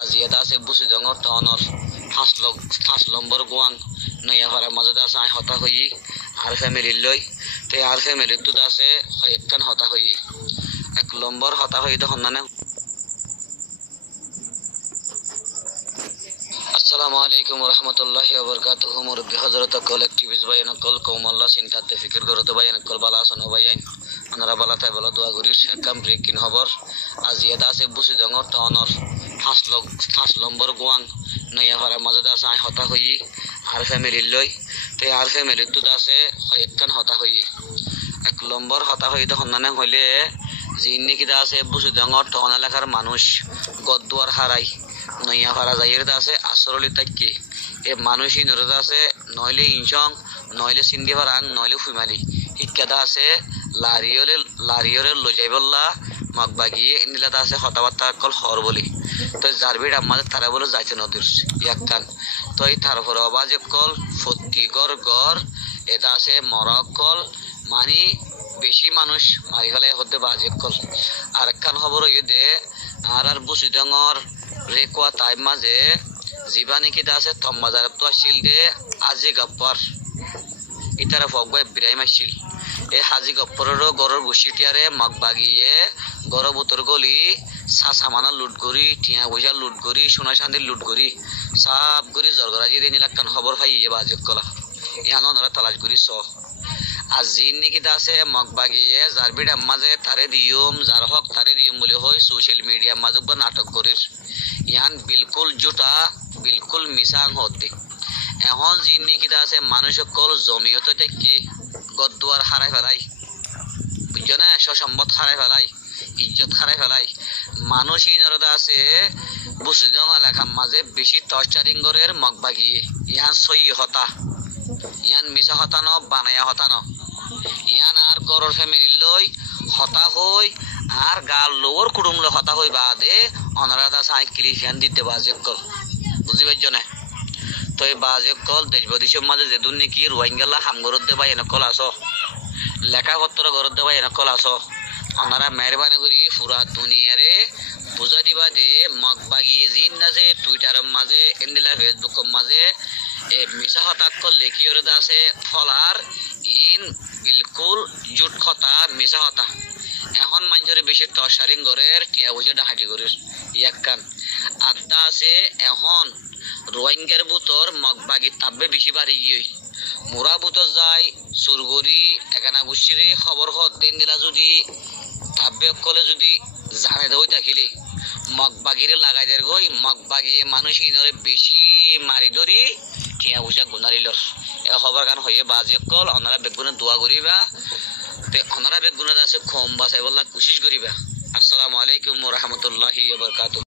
Aziada se busi dongor tonor has lombar guang naya fara mazada sai hota hoyi R family লই তে আর family তো আছে একখান হতা হই এক লম্বর হতা হই তখন না আসসালামু আলাইকুম ওয়া রাহমাতুল্লাহি ওয়া বারাকাতুহু মুরব্বি হযরত কলেক্টিভিস্ট বাইন কল কওম আল্লাহ চিন্তাতে ফিকির করতে বাইন কল বালা আসন বাইন আনারা বালা তাই বলা দোয়া করি কাম ব্রেকিং খবর আজিয়াদা আছে বুসি দঙর তনর হাস লম্বর গুয়াং নয়া ফারা মাজদা সাই হতা হই আর ফ্যামিলি লই তে আর ফ্যামিলি তো আছে একখান হতা হই এক লম্বর হতা হই তখন না হইলে জিন্নি কিদা আছে বুসি দঙর তন এলাকার মানুষ গদ্দুয়ার হারাই নয়া ফারা যাইয়ের আছে আসরলি তাকি এ মানুষই নরদা আছে নইলে ইনসং নইলে সিন্ধি ফারাং নইলে ফুইমালি হিক্কাদা আছে লারিয়রে লই যাইবল্লা মগবাগিয়ে ইন্দিলাদা আছে হতাবার্তা কল হর বলি তো জারবিড আমাদের তারা বলে যাইতে নদীর ইয়াকান তো এই তারপর আবাজ কল ফতি গড় এটা আছে মরক কল মানে বেশি মানুষ মারি ফেলে হতে বাজে কল আর একখান খবর হইয়ে দে আর বুসি ডঙর রেকুয়া টাইম মাঝে জীবানি কিটা আছে তম্বাজার তো আসিল দে আজি গপ্পর ইতারা ফগবাই বিরাইম আসিল এই হাজি গপ্পরেরও গড়ের গুছিটিয়ারে মগ বাগিয়ে গড় বুতর গলি সামানা লুট করি টিয়া পয়সা লুট করি সোনা চান্দি লুট করি সাপ করি জরগরাজি দিয়ে নিলাক্কান খবর পাই বাজে কলা ইহানো নরা তালাশ করি স আর জিন নিকিটা আছে মগ বাগিয়ে যার বিড়ার মাঝে তারে দিয়ম যার হক তারে দিয়ম বলে হয় সোশ্যাল মিডিয়া মাঝে বা নাটক করিস ইয়ান বিলকুল জুটা বিলকুল মিসাং হতে এখন জিন নিকিটা আছে মানুষ কল জমিয়তে টেকি গদ্দুয়ার হারাই ফেলাই বুঝছো না সম্পদ হারাই ফেলাই ইজ্জত হারাই ফেলাই মানুষই নরদা আছে বুসিদং এলাকার মাঝে বেশি টর্চারিং করে মগ বাগিয়ে ইয়ান সই হতা ইয়ান মিশা হতা ন বানায়া হতা ন ইয়ান আর গরর ফ্যামিলি লই হতা হই আর গাল লোর কুটুম লো হতা হই বাদে অনারাদা সাই ক্লিফিয়ান দিতে বাজে কল বুঝি পাইছো না তো এই বাজে কল দেশ বিদেশের মাঝে যেদুন নাকি রোহিঙ্গালা হাম গরত দেবা এনে কল আসো লেখাপত্র গরত দেবা এনে কল আসো ওনারা মেহরবানি করি পুরা দুনিয়ারে বুঝা দিবা দে মগ বাগিয়ে জিন না যে টুইটারের মাঝে এন্দিলা ফেসবুকের মাঝে এ মিশা হতাক করলে কি ওরে আছে ফলার ইন বিলকুল জুট খতা মিশা হতা এখন মানুষের বেশি টর্চারিং করে টিয়া বুঝে ডাহাটি করে ইয়াকান আড্ডা আছে এখন রোহিঙ্গার বুতর মগবাগি তাব্বে বেশি বাড়ি গিয়ে মোরা বুতর যায় সুরগরি একানা গুছিরে খবর হতেন দিলা যদি তাব্বে কলে যদি জানে দেওয়া থাকিলে মগবাগিরে লাগাই দের গই মগবাগিয়ে মানুষ ইনরে বেশি মারি ধরি টিয়া বুঝা গুনারিলর এ খবর গান হয়ে বাজে কল ওনারা বেগুনে দোয়া করিবা তে ওনারা বেগুনের আছে কম বাঁচাই বললা কোশিশ করিবা আসসালামু আলাইকুম ওয়া রাহমাতুল্লাহি ওয়া বারাকাতুহু।